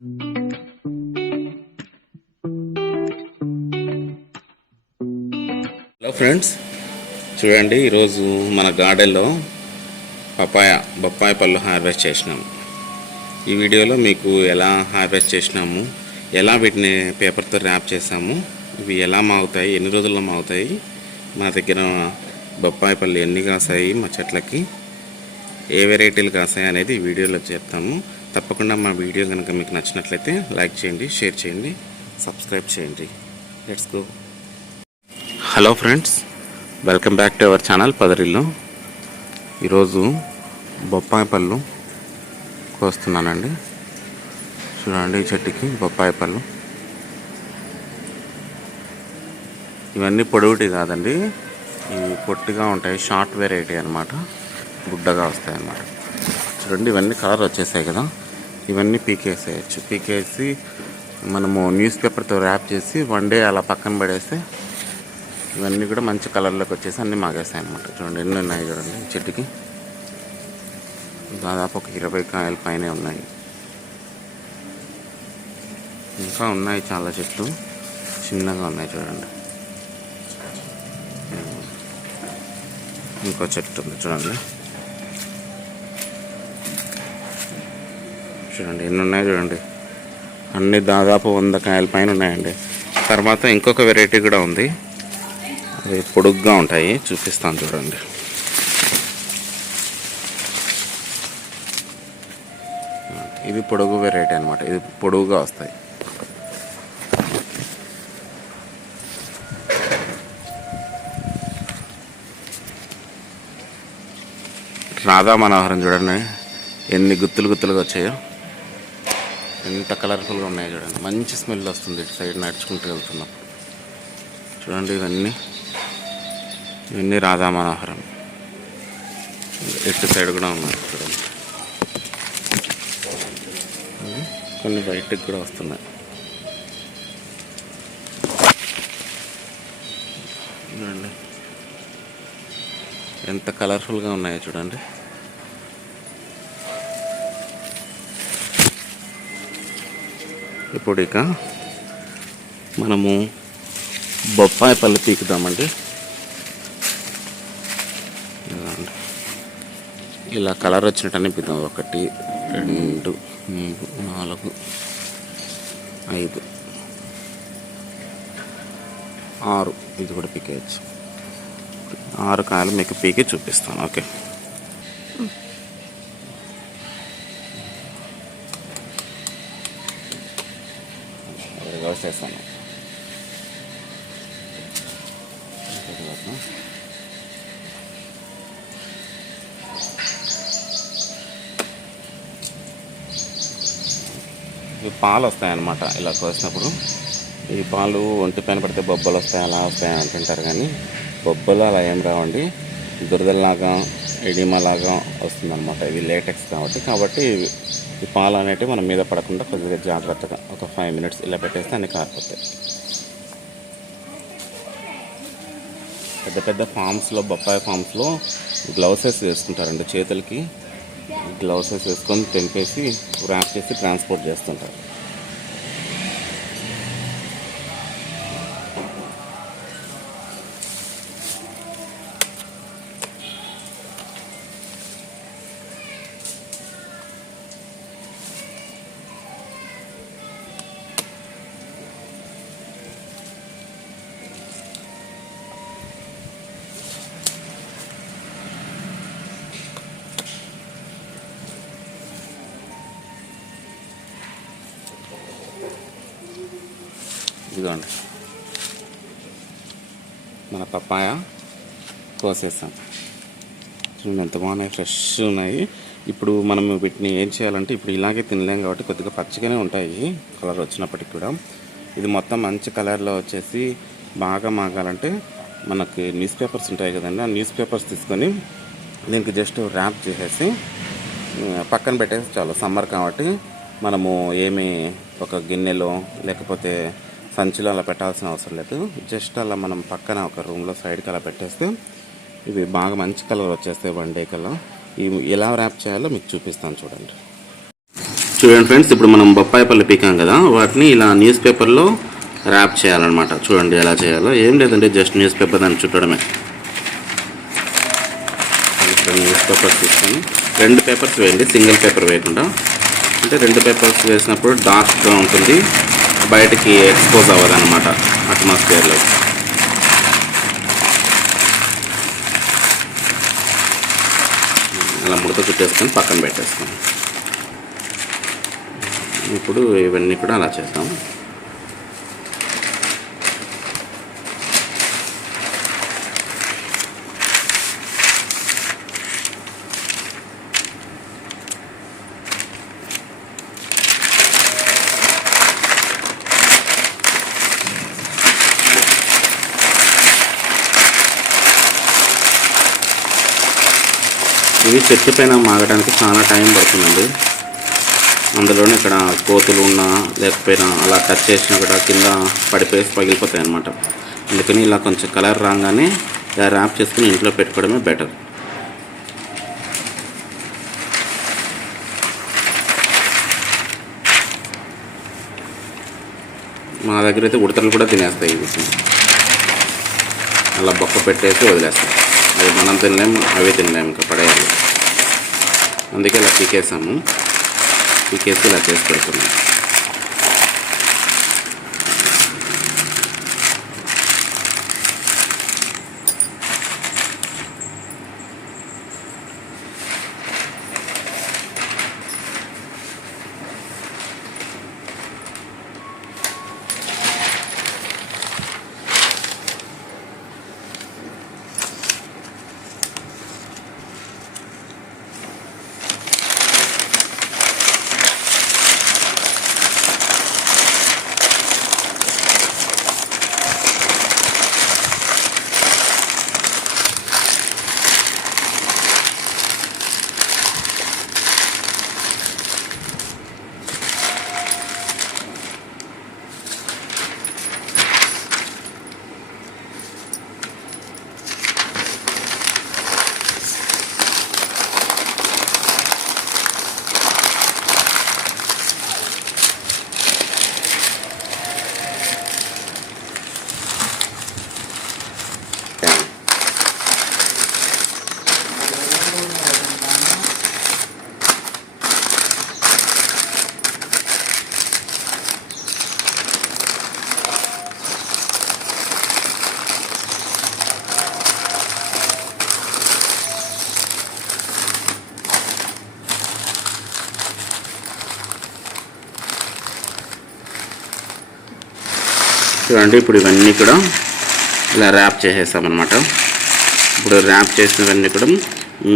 Hello friends చూడండి ఈరోజు మన గార్డెన్లో పపాయ బొప్పాయి పళ్ళు హార్వెస్ట్ చేసినాము. ఈ వీడియోలో మీకు ఎలా హార్వెస్ట్ చేసినాము ఎలా వీటిని పేపర్తో ర్యాప్ చేసాము ఇవి ఎలా మాగుతాయి ఎన్ని రోజుల్లో మాగుతాయి మా దగ్గర బొప్పాయి పళ్ళు ఎన్ని కాసాయి మా చెట్లకి ఏ వెరైటీలు కాసాయి అనేది ఈ వీడియోలో చెప్తాము. తప్పకుండా మా వీడియో కనుక మీకు నచ్చినట్లయితే లైక్ చేయండి షేర్ చేయండి సబ్స్క్రైబ్ చేయండి. Let's go hello friends welcome back to our channel Padarillu ఈరోజు బొప్పాయి పళ్ళు కోస్తున్నానండి. చూడండి ఈ చెట్టుకి బొప్పాయి పళ్ళు. ఇవన్నీ పొడవుటి కాదండి. ఇవి పొట్టిగా ఉంటాయి షార్ట్ వెరైటీ అనమాట గుడ్డగా వస్తాయి అన్నమాట చూడండి ఇవన్నీ కలర్ వచ్చేసాయి కదా. ఇవన్నీ పీకేసేయచ్చు. పీకేసి మనము న్యూస్ పేపర్తో ర్యాప్ చేసి వన్ డే అలా పక్కన పడేస్తే ఇవన్నీ కూడా మంచి కలర్లోకి వచ్చేసి అన్నీ మాగేస్తాయి అనమాట చూడండి ఎన్ని ఉన్నాయి చూడండి చెట్టుకి. దాదాపు ఒక ఇరవై కాయల పైనే ఉన్నాయి. ఇంకా ఉన్నాయి చాలా చెట్లు. చిన్నగా ఉన్నాయి చూడండి. ఇంకో చెట్టు ఉంది చూడండి. చూడండి ఎన్ని ఉన్నాయి చూడండి. అన్నీ దాదాపు వంద కాయల పైన ఉన్నాయండి. తర్వాత ఇంకొక వెరైటీ కూడా ఉంది. అవి పొడుగ్గా ఉంటాయి చూపిస్తాను చూడండి. ఇది పొడుగు వెరైటీ అనమాట ఇది పొడుగుగా వస్తాయి. రాధా మనోహరం చూడండి. ఎన్ని గుత్తులు గుత్తులుగా వచ్చాయో. ఎంత కలర్ఫుల్గా ఉన్నాయో చూడండి. మంచి స్మెల్ వస్తుంది ఇటు సైడ్ నడుచుకుంటూ వెళ్తున్నాం. చూడండి ఇవన్నీ. ఇవన్నీ రాధా మనోహరం. ఇటు సైడ్ కూడా ఉన్నాయి చూడండి. కొన్ని బయటకు కూడా వస్తున్నాయి. చూడండి. ఎంత కలర్ఫుల్గా ఉన్నాయో చూడండి. ఇప్పుడు ఇక మనము బొప్పాయి పళ్ళు పీకుదామండి ఇలా కలర్ వచ్చినట్టు అనిపిద్దాం ఒకటి రెండు మూడు నాలుగు ఐదు ఆరు. ఇది కూడా పీకేయచ్చు. ఆరు కాయలు మీకు పీకి చూపిస్తాను. ఓకే. చేస్తాను. ఇవి పాలు వస్తాయి అన్నమాట ఇలా కోసినప్పుడు. ఈ పాలు ఒంటి పైన పడితే బొబ్బలు వస్తాయి అలా వస్తాయి అంటుంటారు కానీ బొబ్బలు అలా ఏం రావండి. దురదలాగా ఎడిమలాగా వస్తుందన్నమాట. ఇది లేటెక్స్ కాబట్టి కాబట్టి ఈ పాలు అనేటివి మనం మీద పడకుండా కొద్దిగా జాగ్రత్తగా ఒక ఫైవ్ మినిట్స్ ఇలా పెట్టేస్తే అన్ని కారిపోతాయి. పెద్ద పెద్ద ఫామ్స్లో బొప్పాయి ఫామ్స్లో గ్లౌసెస్ వేసుకుంటారండి చేతులకి. గ్లౌసెస్ వేసుకొని తెంపేసి ర్యాప్ చేసి ట్రాన్స్పోర్ట్ చేస్తుంటారు. ఇదిగోండి. మన పప్పాయ కోసేసాం. చూడండి ఎంత బాగున్నాయి ఫ్రెష్ ఉన్నాయి. ఇప్పుడు మనం వీటిని ఏం చేయాలంటే ఇప్పుడు ఇలాగే తినలేం కాబట్టి కొద్దిగా పచ్చిగానే ఉంటాయి కలర్ వచ్చినప్పటికి కూడా. ఇది మొత్తం మంచి కలర్లో వచ్చేసి బాగా మాగాలంటే మనకి న్యూస్ పేపర్స్ ఉంటాయి కదండి ఆ న్యూస్ పేపర్స్ తీసుకొని దీనికి జస్ట్ ర్యాప్ చేసేసి పక్కన పెట్టేసి చాలు. సమ్మర్ కాబట్టి మనము ఏమి ఒక గిన్నెలో లేకపోతే సంచిలో అలా పెట్టాల్సిన అవసరం లేదు. జస్ట్ అలా మనం పక్కన ఒక రూమ్లో సైడ్కి అలా పెట్టేస్తే ఇవి బాగా మంచి కలర్ వచ్చేస్తాయి వన్ డే కల్లా. ఇవి ఎలా ర్యాప్ చేయాలో మీకు చూపిస్తాను చూడండి. చూడండి ఫ్రెండ్స్ ఇప్పుడు మనం బొప్పాయి పళ్ళు పీకాం కదా. వాటిని ఇలా న్యూస్ పేపర్లో ర్యాప్ చేయాలన్నమాట. చూడండి ఎలా చేయాలో. ఏం లేదండి జస్ట్ న్యూస్ పేపర్ దాన్ని చుట్టడమే. న్యూస్ పేపర్స్ తీసుకొని రెండు పేపర్స్ వేయండి సింగిల్ పేపర్ వేయకుండా. అంటే రెండు పేపర్స్ వేసినప్పుడు డార్క్గా ఉంటుంది. బయటికి ఎక్స్పోజ్ అవ్వదు అనమాట అట్మాస్ఫియర్లో అలా ముడత చుట్టేసుకొని పక్కన పెట్టేస్తాం ఇప్పుడు ఇవన్నీ కూడా అలా చేద్దాం ఇవి చెట్టు పైన మాగడానికి చాలా టైం పడుతుందండి. అందులోనే ఇక్కడ కోతులు ఉన్నా లేకపోయినా అలా టచ్ చేసినా కూడా కింద పడిపోయి పగిలిపోతాయి అన్నమాట. అందుకని ఇలా కొంచెం కలర్ రాగానే ఇలా ర్యాప్ చేసుకుని ఇంట్లో పెట్టుకోవడమే బెటర్. మా దగ్గర అయితే ఉడతలు కూడా తినేస్తాయి ఇవి. అలా బొక్క పెట్టేసి వదిలేస్తాయి అవి మనం తినలేం అవి తినలేం ఇంకా పడేయాలి. అందుకే ఇలా పీకేసాము. పీకేసి ఇలా చేసి పెడుతున్నాం. చూడండి ఇప్పుడు ఇవన్నీ కూడా ఇలా ర్యాప్ చేసేసామన్నమాట. ఇప్పుడు ర్యాప్ చేసినవన్నీ కూడా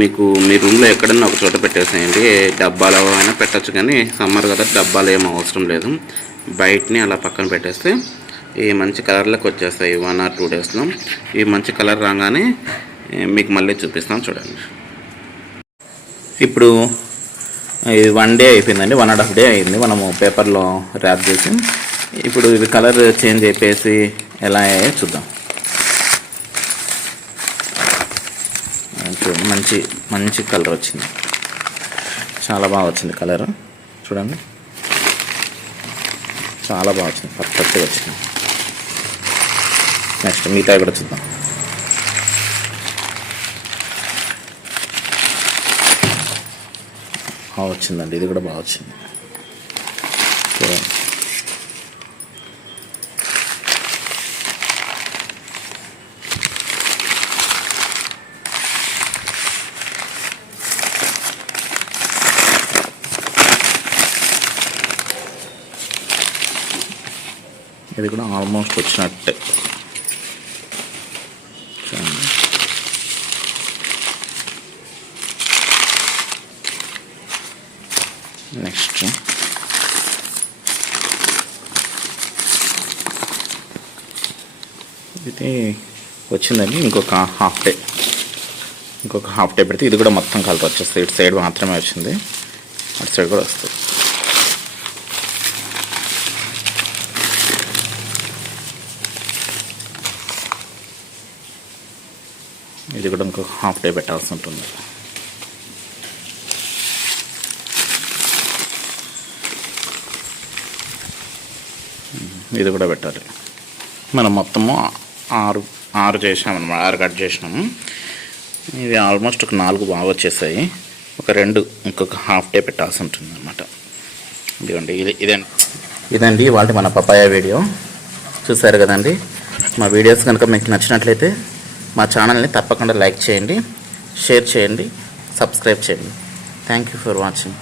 మీకు మీ రూమ్లో ఎక్కడన్నా ఒక చోట పెట్టేసేయండి. ఏ డబ్బాలో అయినా పెట్టచ్చు కానీ సమ్మర్ కదా డబ్బాలు ఏం అవసరం లేదు. బయటని అలా పక్కన పెట్టేస్తే ఈ మంచి కలర్లోకి వచ్చేస్తాయి వన్ ఆర్ టూ డేస్లో ఈ మంచి కలర్ రాగానే మీకు మళ్ళీ చూపిస్తాం చూడండి. ఇప్పుడు ఇది వన్ డే అయిపోయిందండి వన్ అండ్ హాఫ్ డే అయింది. మనము పేపర్లో ర్యాప్ చేసి ఇప్పుడు ఇది కలర్ చేంజ్ అయిపోయేసి ఎలా అయ్యాయో చూద్దాం. చూడండి మంచి మంచి కలర్ వచ్చింది. చాలా బాగా వచ్చింది కలర్. చూడండి. చాలా బాగా వచ్చింది పర్ఫెక్ట్గా వచ్చింది. నెక్స్ట్ మిగతా కూడా చూద్దాం. బాగా వచ్చిందండి ఇది కూడా బాగా వచ్చింది. చూడండి. ఇది కూడా ఆల్మోస్ట్ వచ్చినట్టే. నెక్స్ట్. ఇది వచ్చిందండి ఇంకొక హాఫ్ డే. ఇంకొక హాఫ్ డే పెడితే ఇది కూడా మొత్తం కలర్ వచ్చేస్తుంది. ఇటు సైడ్ మాత్రమే వచ్చింది. అటు సైడ్ కూడా వస్తుంది. ఒక హాఫ్ డే పెట్టాల్సి ఉంటుంది. ఇది కూడా పెట్టాలి. మనం మొత్తము ఆరు ఆరు చేసామన్నమాట ఆరు కట్ చేసినాము. ఇవి ఆల్మోస్ట్ ఒక నాలుగు బాగా వచ్చేసాయి. ఒక రెండు ఇంకొక హాఫ్ డే పెట్టాల్సి ఉంటుంది అనమాట ఇదిగోండి ఇది ఇదండి. ఇదండి వాళ్ళ మన పపాయ వీడియో. చూసారు కదండి? మా వీడియోస్ కనుక మీకు నచ్చినట్లయితే మా ఛానల్ని తప్పకుండా లైక్ చేయండి షేర్ చేయండి సబ్స్క్రైబ్ చేయండి. Thank you for watching